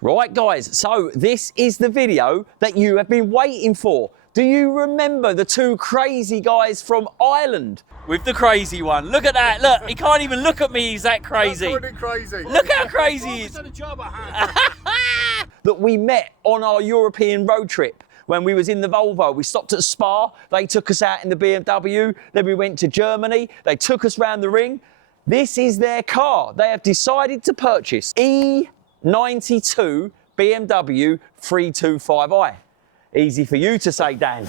Right guys, so this is the video that you have been waiting for. Do you remember the two crazy guys from Ireland? With the crazy one. Look at that, look, he can't even look at me, he's that crazy. Crazy. Look how crazy he is. That we met on our European road trip when we was in the Volvo. We stopped at Spa, they took us out in the BMW, then we went to Germany, they took us round the ring. This is their car. They have decided to purchase E92 BMW 325i. Easy for you to say, Dan.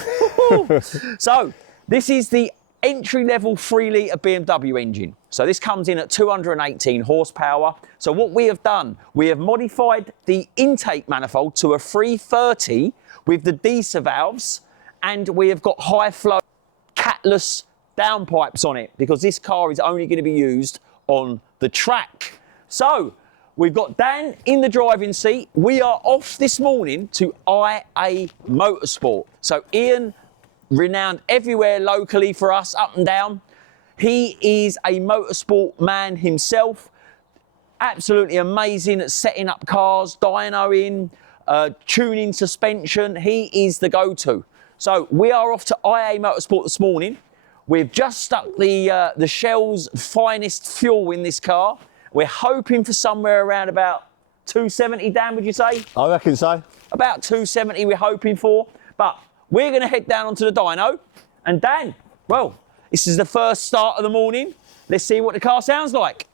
So, this is the entry-level 3-litre BMW engine. So this comes in at 218 horsepower. So what we have done, we have modified the intake manifold to a 330 with the DISA valves, and we have got high-flow catless downpipes on it because this car is only going to be used on the track. So we've got Dan in the driving seat. We are off this morning to IA Motorsport. So Ian, renowned everywhere locally for us, up and down. He is a motorsport man himself. Absolutely amazing at setting up cars, dynoing, tuning suspension. He is the go-to. So we are off to IA Motorsport this morning. We've just stuck the Shell's finest fuel in this car. We're hoping for somewhere around about 270, Dan, would you say? I reckon so. About 270 we're hoping for. But we're going to head down onto the dyno. And Dan, well, this is the first start of the morning. Let's see what the car sounds like.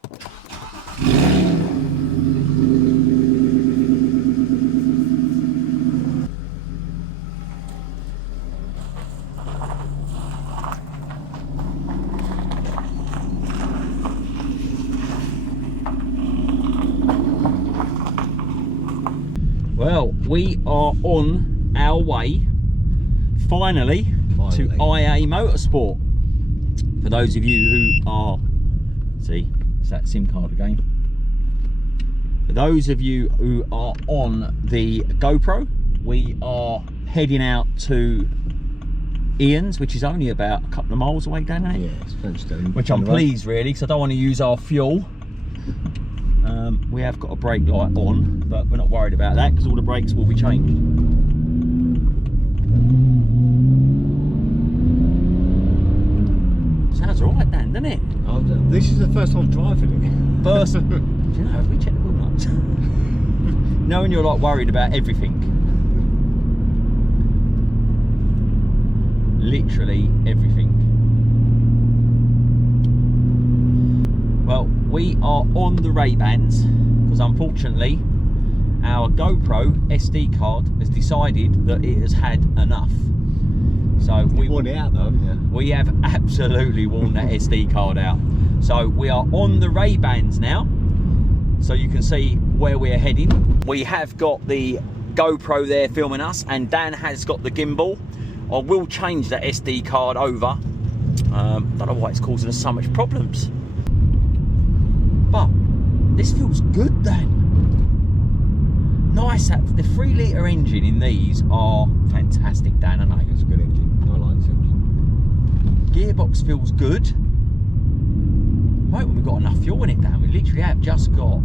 Well, we are on our way, finally, to IA Motorsport. For those of you who are, see, it's that SIM card again. For those of you who are on the GoPro, we are heading out to Ian's, which is only about a couple of miles away, Dan, isn't it? Yeah, it's French down. Which I'm pleased, really, because I don't want to use our fuel. We have got a brake light on, but we're not worried about that because all the brakes will be changed. Sounds alright, Dan, doesn't it? Oh, this is the first time driving it. First, do you know, have we checked the wheel nuts? Knowing you're like worried about everything. Literally everything. Well, we are on the Ray-Bans because unfortunately our GoPro SD card has decided that it has had enough. So we worn it out though, haven't you? We have absolutely worn that SD card out. So we are on the Ray-Bans now, so you can see where we're heading. We have got the GoPro there filming us, and Dan has got the gimbal. I will change that SD card over. Don't know why it's causing us so much problems. But this feels good, Dan. Nice, the 3-litre engine in these are fantastic, Dan, aren't they? It's a good engine. I like this engine. Gearbox feels good. Right, when we've got enough fuel in it, Dan, we literally have just got,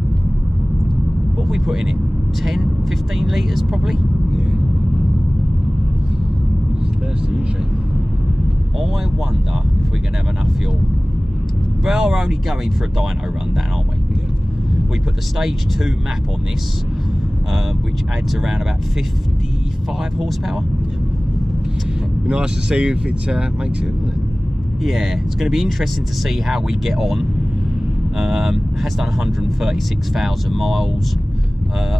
what have we put in it? 10, 15 litres probably? Yeah. It's thirsty, isn't she? I wonder if we're going to have enough fuel. We are only going for a dyno run, Dan, aren't we? Yeah. We put the stage 2 map on this, which adds around about 55 horsepower. Yeah. Be nice to see if it makes it, isn't it? Yeah, it's going to be interesting to see how we get on. Has done 136,000 miles.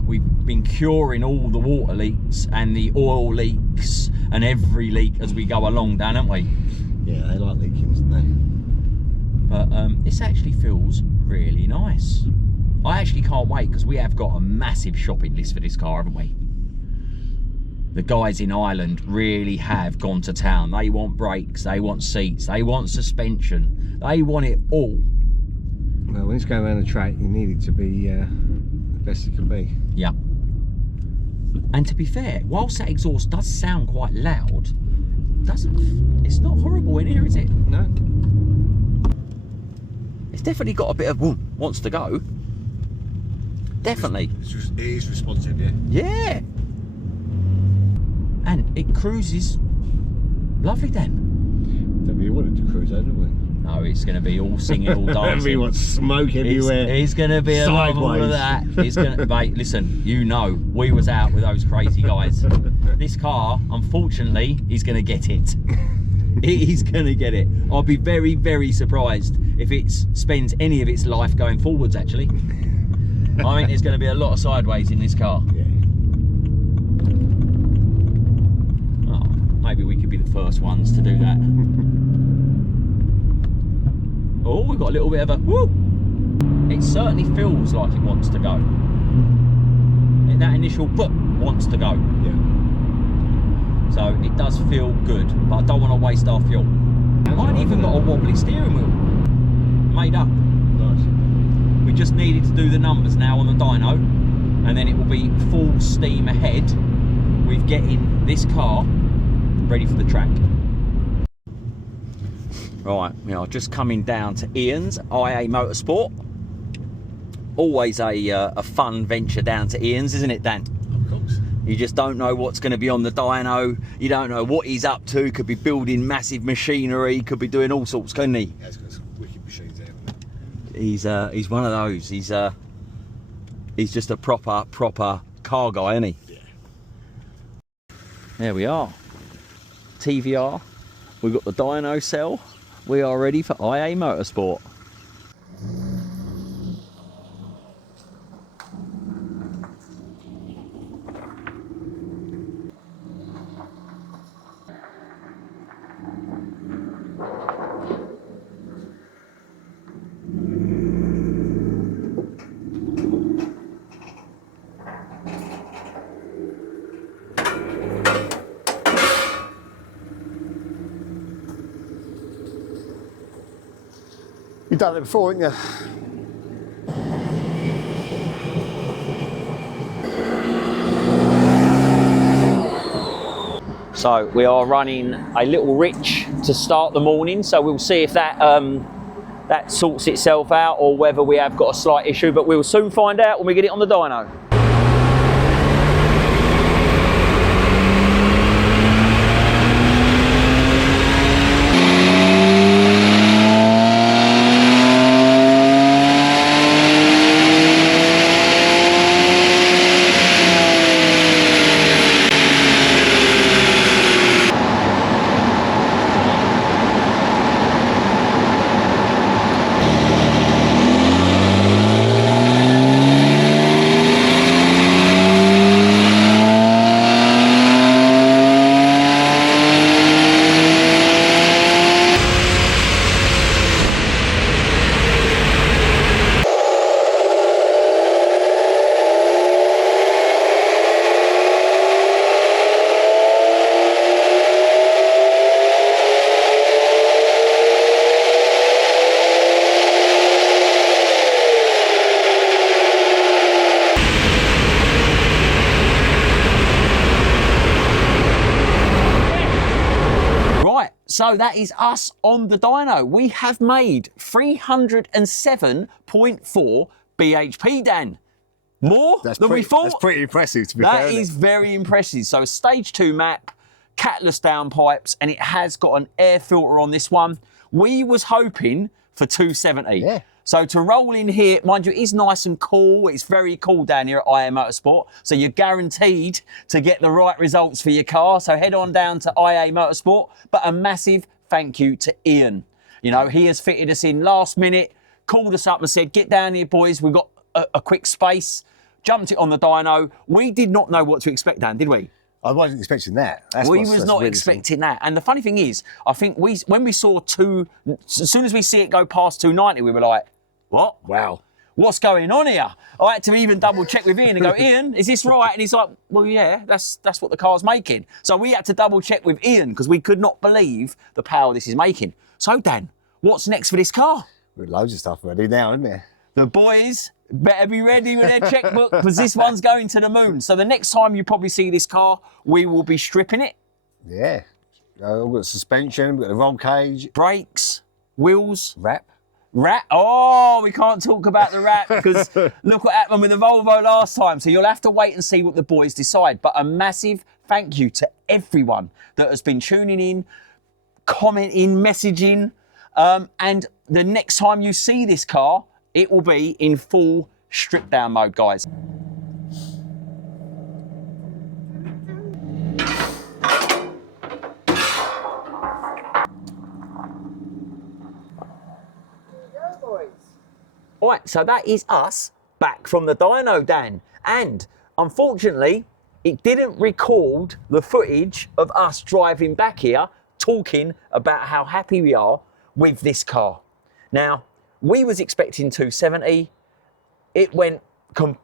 We've been curing all the water leaks and the oil leaks and every leak as we go along, Dan, haven't we? Yeah, they like leaking, don't they? But this actually feels really nice. I actually can't wait because we have got a massive shopping list for this car, haven't we? The guys in Ireland really have gone to town. They want brakes, they want seats, they want suspension, they want it all. Well, when it's going around the track, you need it to be the best it can be. Yeah. And to be fair, whilst that exhaust does sound quite loud, it's not horrible in here, is it? No. It's definitely got a bit of wants to go. definitely. It is responsive, yeah. Yeah. And it cruises lovely, Dan. Don't really want it to cruise, though, do we? No, it's going to be all singing, all dancing. Everyone's smoke everywhere. It's going to be a lot of all of that. It's going to, mate, listen, you know, we was out with those crazy guys. This car, unfortunately, is going to get it. He's going to get it. I'll be very, very surprised if it spends any of its life going forwards, actually. I think there's going to be a lot of sideways in this car. Yeah. Oh, maybe we could be the first ones to do that. Oh, we've got a little bit of a woo! It certainly feels like it wants to go. That initial put wants to go. Yeah. So it does feel good, but I don't want to waste our fuel. Mine even got a wobbly steering wheel. Made up. Nice. We just needed to do the numbers now on the dyno, and then it will be full steam ahead with getting this car ready for the track. Right, you know, just coming down to Ian's, IA Motorsport. Always a fun venture down to Ian's, isn't it, Dan? Of course. You just don't know what's going to be on the dyno. You don't know what he's up to. Could be building massive machinery. Could be doing all sorts, couldn't he? Yeah, he's got some wicked machines there, hasn't He's one of those. He's just a proper car guy, isn't he? he? Yeah. There we are. TVR. We've got the dyno cell. We are ready for IA Motorsport. You've done it before, haven't you? So we are running a little rich to start the morning, so we'll see if that that sorts itself out or whether we have got a slight issue, but we'll soon find out when we get it on the dyno. So that is us on the dyno. We have made 307.4 bhp, Dan. More than we thought. That's pretty impressive, to be fair. That is very impressive. So stage 2 map, catless downpipes, and it has got an air filter on this one. We was hoping for 270. Yeah. So to roll in here, mind you, it is nice and cool. It's very cool down here at IA Motorsport. So you're guaranteed to get the right results for your car. So head on down to IA Motorsport. But a massive thank you to Ian. You know, he has fitted us in last minute, called us up and said, get down here, boys. We've got a quick space. Jumped it on the dyno. We did not know what to expect, Dan, did we? I wasn't expecting that. We was not expecting that. And the funny thing is, I think when we saw as soon as we see it go past 290, we were like, what? Wow. What's going on here? I had to even double check with Ian and go, Ian, is this right? And he's like, well, yeah, that's what the car's making. So we had to double check with Ian because we could not believe the power this is making. So Dan, what's next for this car? We've got loads of stuff ready now, isn't there? The boys better be ready with their checkbook because this one's going to the moon. So the next time you probably see this car, we will be stripping it. Yeah. We've got suspension, we've got the roll cage. Brakes, wheels. Wrap. Wrap. Oh, we can't talk about the wrap because look what happened with the Volvo last time. So you'll have to wait and see what the boys decide. But a massive thank you to everyone that has been tuning in, commenting, messaging. And the next time you see this car, it will be in full strip down mode, guys. Right, so that is us back from the dyno, Dan. And unfortunately, it didn't record the footage of us driving back here, talking about how happy we are with this car. Now, we was expecting 270. It went,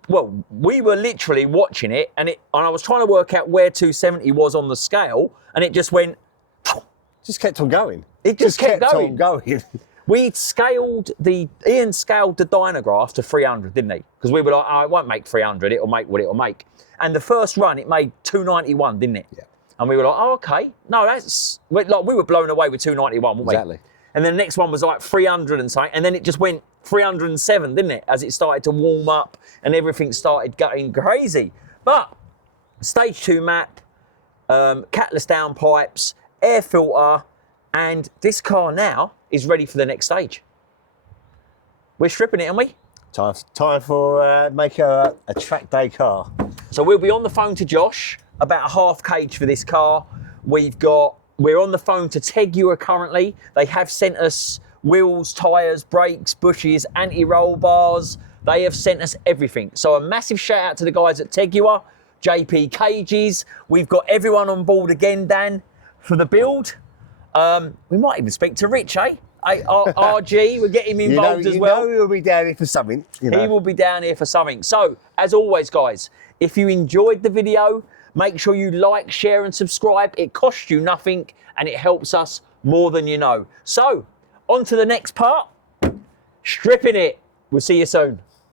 well, we were literally watching it and I was trying to work out where 270 was on the scale and it just went. Just kept on going. It just kept going. On going. Ian scaled the dynograph to 300, didn't he? Because we were like, oh, it won't make 300, it'll make what it'll make. And the first run, it made 291, didn't it? Yeah. And we were like, oh, okay. No, that's, like, we were blown away with 291, weren't we? Exactly. And then the next one was like 300 and something, and then it just went 307, didn't it? As it started to warm up and everything started getting crazy. But stage 2 map, catless downpipes, air filter, and this car now is ready for the next stage. We're stripping it, aren't we? Time for make a track day car. So we'll be on the phone to Josh about a half cage for this car. We're on the phone to Tegua currently. They have sent us wheels, tyres, brakes, bushes, anti-roll bars. They have sent us everything. So a massive shout out to the guys at Tegua, JP Cages. We've got everyone on board again, Dan, for the build. We might even speak to Rich, eh? RG, we'll get him involved as well. You know he'll be down here for something. You know. He will be down here for something. So, as always, guys, if you enjoyed the video, make sure you like, share and subscribe. It costs you nothing and it helps us more than you know. So, on to the next part, stripping it. We'll see you soon.